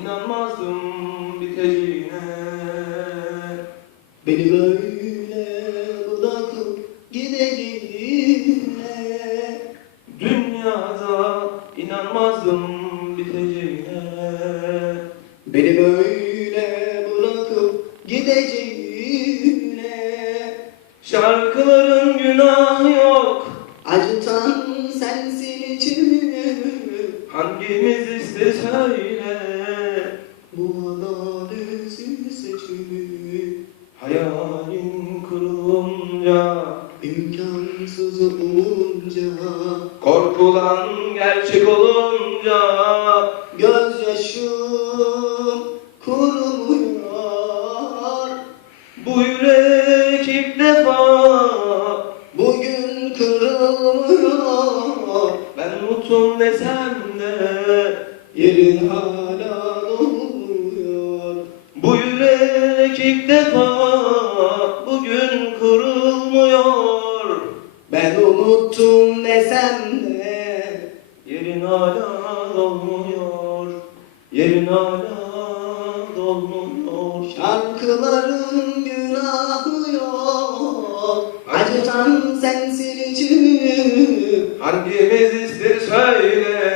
inanmazdım biteceğine. Beni böyle bırakıp gideceğine Dünyada inanmazdım biteceğine. Beni böyle bırakıp gideceğine Şarkıların günahı yok. Acıtan sensin içimi. Hangimiz iste söyle Bu adaletsiz seçimi Hayalin kurulunca imkansızı olunca Korkulan gerçek olunca Gözyaşım kurumuyor. Bu yürek ilk defa Bugün kırılmıyor Ben mutum desem de Yerin hala ilk defa Bugün kırılmıyor Ben unuttum desem de Yerin hala dolmuyor. Yerin hala dolmuyor. Şarkıların günahı yok. Acıtan sensin içimi Hangimiz ister söyle